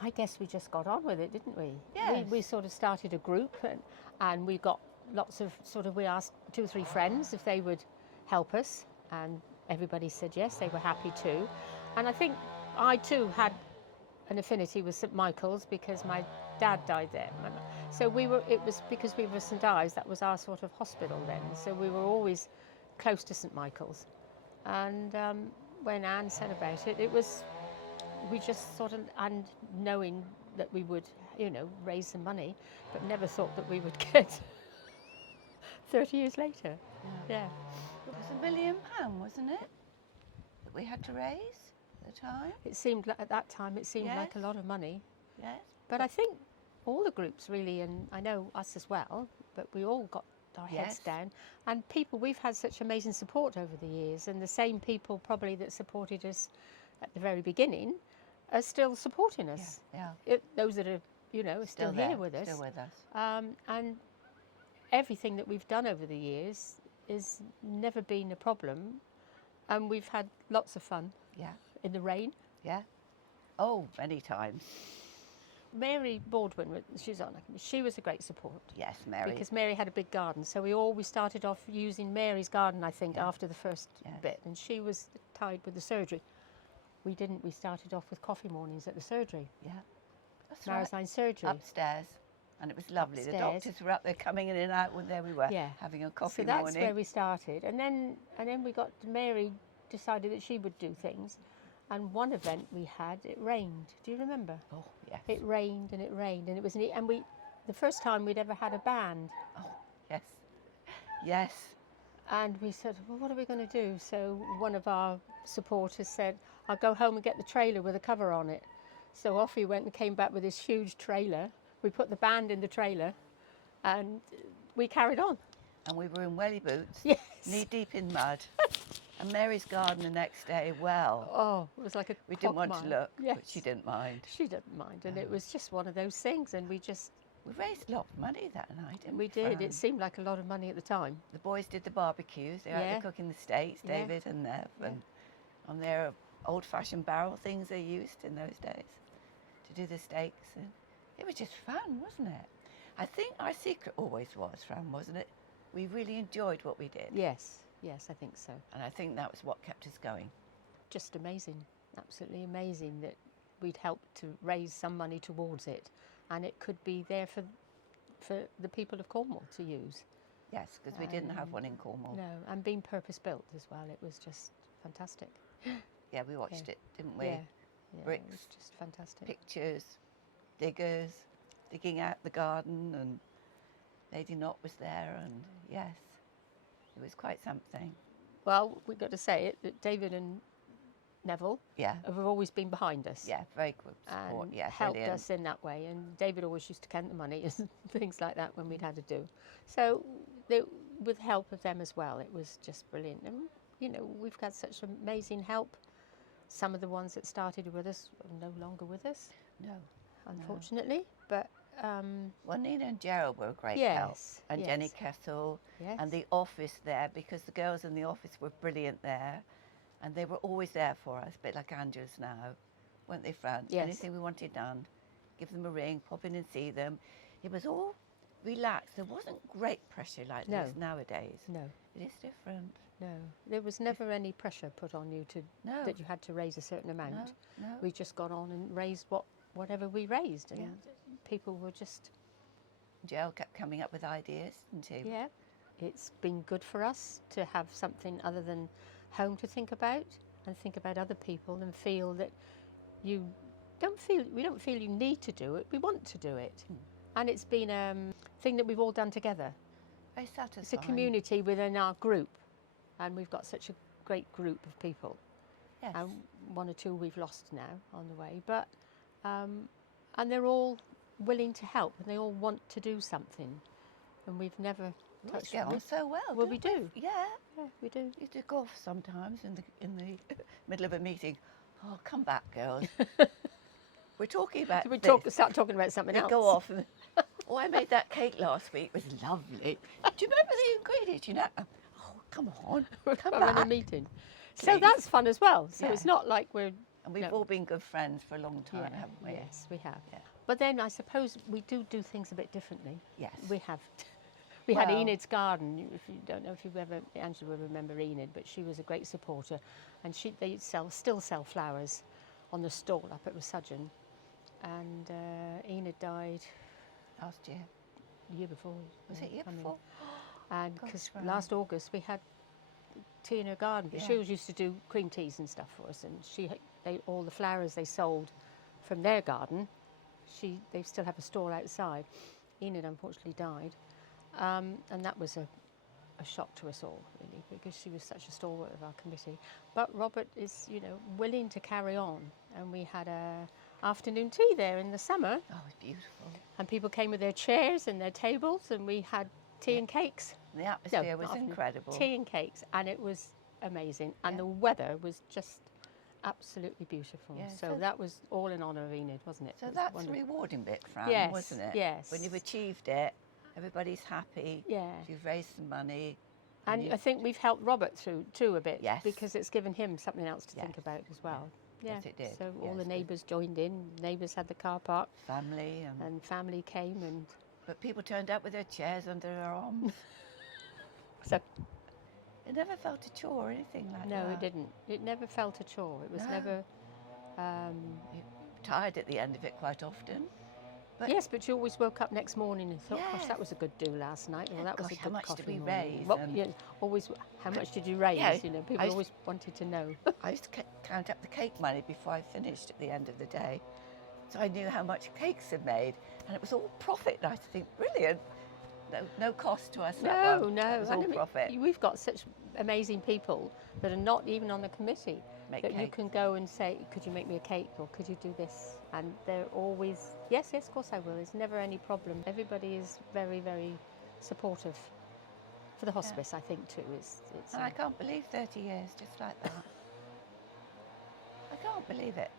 I guess we just got on with it, didn't we? Yes. We sort of started a group, and we got lots of we asked 2 or 3 friends if they would help us, and everybody said yes, they were happy to. And I think I too had an affinity with St Michael's because my dad died there. So it was because we were St Ives, that was our sort of hospital then. So we were always close to St Michael's. And when Anne said about it, we just sort of, and knowing that we would, raise some money, but never thought that we would get 30 years later. Yeah. It was £1 million, wasn't it, that we had to raise at the time? It seemed, at that time, it seemed like a lot of money. Yes. But I think all the groups really, and I know us as well, but we all got our heads down. And we've had such amazing support over the years, and the same people probably that supported us at the very beginning are still supporting us. Those that are, are still here with us. Still with us. And everything that we've done over the years has never been a problem, and we've had lots of fun. Yeah. In the rain. Yeah. Oh, many times. Mary Baldwin, she's on. She was a great support. Yes, Mary. Because Mary had a big garden, so we started off using Mary's garden, I think, after the first bit, and she was tied with the surgery. We didn't. We started off with coffee mornings at the surgery. Yeah, that's Marazion surgery. Upstairs, and it was lovely. Upstairs. The doctors were up there coming in and out, and there we were having a coffee morning. So that's where we started, and then we got Mary decided that she would do things. And one event we had, it rained. Do you remember? Oh, yes. It rained, and it was neat. And the first time we'd ever had a band. Oh, yes. Yes. And we said, well, what are we going to do? So one of our supporters said, I'll go home and get the trailer with a cover on it. So off he went and came back with this huge trailer. We put the band in the trailer, and we carried on. And we were in welly boots, knee deep in mud. And Mary's garden the next day, it was like we didn't want to look, but she didn't mind. She didn't mind, and it was just one of those things, and we raised a lot of money that night, didn't we? We did. It seemed like a lot of money at the time. The boys did the barbecues. They were out there cooking the steaks, David and Nev, and on their old-fashioned barrel things they used in those days to do the steaks. And it was just fun, wasn't it? I think our secret always was, Fran, wasn't it? We really enjoyed what we did. Yes. Yes, I think so. And I think that was what kept us going. Just amazing, absolutely amazing that we'd helped to raise some money towards it, and it could be there for the people of Cornwall to use. Yes, because we didn't have one in Cornwall. No, and being purpose-built as well, it was just fantastic. Yeah, we watched it, didn't we? Yeah, Bricks, it was just fantastic. Pictures, diggers, digging out the garden, and Lady Knott was there, and yes. It was quite something. Well, we've got to say it, that David and Neville have always been behind us. Yeah, very good support. And helped us in that way. And David always used to count the money and things like that when we'd had to do. So with help of them as well, it was just brilliant. And, we've got such amazing help. Some of the ones that started with us are no longer with us. No. Unfortunately. But well, Nina and Gerald were a great help, and Jenny Kessel, and the office there, because the girls in the office were brilliant there, and they were always there for us, a bit like Angela's now, weren't they, Fran? Yes. Anything we wanted done, give them a ring, pop in and see them. It was all relaxed. There wasn't great pressure like there is nowadays. No. It is different. No. There was never any pressure put on you that you had to raise a certain amount. No. We just got on and raised whatever we raised, and people were just... Jill kept coming up with ideas, didn't she? Yeah, it's been good for us to have something other than home to think about, and think about other people, and feel that we don't feel you need to do it, we want to do it. And it's been a thing that we've all done together. Very satisfying. It's a community within our group, and we've got such a great group of people. Yes. And 1 or 2 we've lost now on the way, but and they're all willing to help, and they all want to do something, and we've never touched get on so well. Well, we do. Yeah, we do. You do golf sometimes in the middle of a meeting. Oh, come back, girls. We're talking about start talking about something else. Go off. And, I made that cake last week. It was lovely. Do you remember the ingredients? Oh, come on. We're in a meeting. So that's fun as well. So it's not like we're And we've all been good friends for a long time, haven't we? Yes, we have. Yeah. But then I suppose we do things a bit differently. Yes. We have. We had Enid's garden. If you don't know if you've ever, Angela will remember Enid, but she was a great supporter, and they still sell flowers on the stall up at Marazion. And Enid died last year. The year before. Was it year before? And because last August we had tea in her garden, but she always used to do cream teas and stuff for us, and all the flowers they sold from their garden, they still have a stall outside. Enid unfortunately died, and that was a shock to us all, really, because she was such a stalwart of our committee. But Robert is, willing to carry on, and we had a afternoon tea there in the summer. Oh, it was beautiful. And people came with their chairs and their tables, and we had tea and cakes. The atmosphere was incredible. Tea and cakes, and it was amazing. And the weather was just absolutely beautiful. Yeah, so that was all in honour of Enid, wasn't it? So it that's wonderful. the rewarding bit, Fran, Yes, wasn't it? yes. When you've achieved it, everybody's happy. Yeah. You've raised some money. And I think we've helped Robert through too a bit. Yes. Because it's given him something else to think about as well. Yeah. Yes, it did. So all the neighbours joined in. Neighbours had the car park. Family. And family came and... But people turned up with their chairs under their arms. So it never felt a chore or anything like that. No, it didn't. It never felt a chore. It was never... You're tired at the end of it quite often. But yes, but you always woke up next morning and thought, gosh, Yes. that was a good do last night. Or that was a good how much coffee did we morning. raise? Well, always, how much did you raise? Yeah, People always wanted to know. I used to count up the cake money before I finished at the end of the day. So I knew how much cakes had made. And it was all profit. And I used to think, brilliant. No cost to us. That one. It was all profit. We've got such amazing people that are not even on the committee you can go and say, could you make me a cake or could you do this? And they're always, yes, of course I will. There's never any problem. Everybody is very, very supportive for the hospice, I think, too. And I can't believe 30 years just like that. I can't believe it.